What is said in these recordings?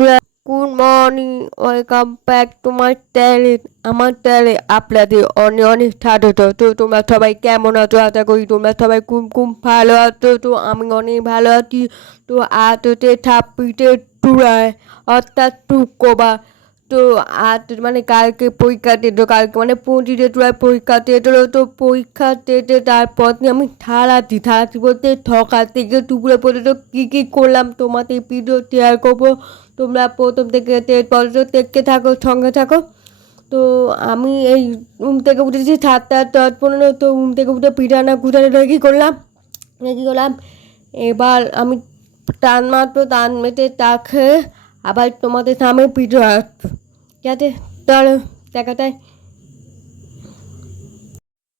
Good morning welcome back to my channel আমার চ্যানেলে আপনাদের অনেক অনেক স্বাগত। তো তোমরা সবাই কেমন আছো? আশা করি তোমরা সবাই খুব খুব ভালো আছো। তো আমি অনেক ভালো আছি। তো আজ হচ্ছে ছাব্বিশে জুলাই, অর্থাৎ শুক্রবার। তো আর মানে কালকে পরীক্ষা দিত কালকে মানে পঁচিশে জুলাই পরীক্ষা দিয়েছিল তো পরীক্ষা দিতে তারপর আমি থালাতি থালাতি বলতে সকাল থেকে দুপুরে পর্যন্ত কী কী করলাম তোমাদের ভিডিও শেয়ার করব। তোমরা প্রথম থেকে পর্যন্ত দেখতে থাকো, সঙ্গে থাকো। তো আমি এই রুম থেকে উঠেছি সাতটা দশ পনেরো, তো রুম থেকে উঠে পিঠানা কুঠানে রেডি করলাম। রেডি করলাম। এবার আমি টান মারতো টান মেটে তাকে আবার তোমাদের সামনে পিঠে আসব ঠিক আছে তাহলে দেখা যায়।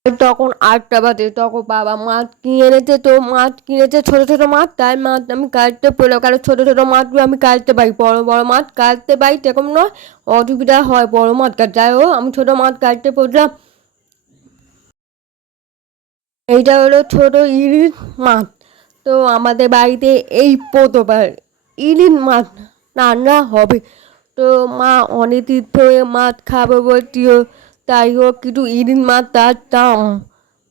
তখন আটটা বাজে, তখন বাবা মাছ কিনে এনেছে তো, মাছ কিনেছে, ছোটো ছোটো মাছ, তাই মাছ আমি কাটতে পেলাম কারণ ছোটো ছোটো মাছগুলো আমি কাটতে পারি, বড় বড় মাছ কাটতে পারি, সেরকম নয়, অসুবিধা হয় বড় মাছ কাট যাই হোক, আমি ছোটো মাছ কাটতে পড়লাম এইটা হলো ছোটো ইলিশ মাছ। তো আমাদের বাড়িতে এই প্রথমবার ইলিশ মাছ রান্না হবে। মা অনেক দিন ধরে মাছ খাবে বলছিল তাই হোক কিছু ইলিশ মাছ দাম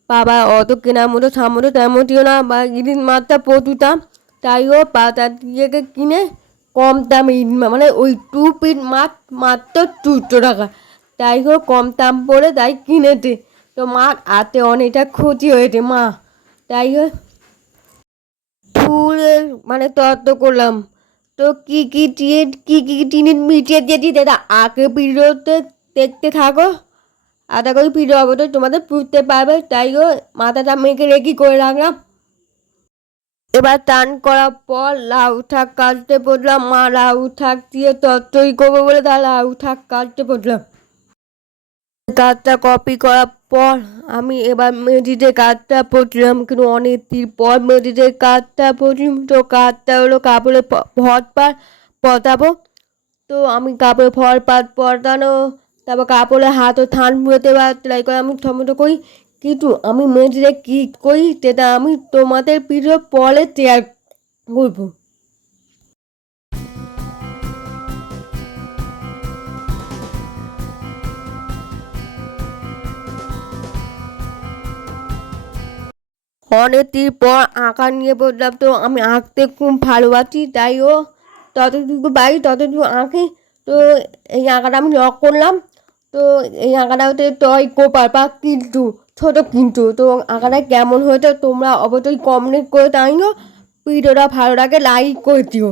বাবা অত কেনার মতো সামর্থ্য তেমন ছিল না বা ইলিশ মাছটা প্রচুর দাম তাই হোক বাজার থেকে কিনে কম দামে মাছ মানে ওই টু পিস মাছ মাত্র দুশো টাকা। তাই হোক কম দাম পড়ে তাই কিনেছে। তো মাছ হাতে অনেকটা ক্ষতি হয়েছে মা। তাই হোক ফুলের মানে তত্ত্ব করলাম। তো কী কী দিয়ে কী কী জিনিস মিটিয়ে দিয়েছি দাদা? আগে ভিডিওতে দেখতে থাকো। আধা করে হবে তো তোমাদের পুড়তে পারবে। তাই ও মাথাটা মেখে রেখি করে রাখলাম। এবার টান করার পর লাউ শাক কাটতে পড়লাম মা, লাউ শাক দিয়ে তত্ত্বই করব বলে তার লাউ শাক কাটতে পড়লাম কাজটা কপি করার পর আমি এবার মেঝিতে কাজটা পড়ছিলাম কিন্তু অনেক দিন পর মেঝিতে কাজটা পড়ছিলাম তো কাজটা হলো কাপড়ে ভর পার পতাবো তো আমি কাপড়ে ফল পাত পটানো তারপর কাপড়ে হাতও থান মুড়তে বা ট্রাই করে আমি টমেটো করি। কিন্তু আমি মেঝিতে কী করি, সেটা আমি তোমাদের ভিডিও পরে শেয়ার করব। অনেকদিন পর আঁকা নিয়ে বললাম তো, আমি আঁকতে খুব ভালোবাসি, তাই ও ততটুকু পারি ততটুকু আঁকি। তো এই আঁকাটা আমি লক করলাম। তো এই আঁকাটা হচ্ছে টয় কোপার বা কিন্তু ছোটো কিন্তু তো আঁকাটা কেমন হয়েছে তোমরা অবশ্যই কমেন্ট করে জানিও। ভিডিওটা ভালো লাগে লাইক করে দিও।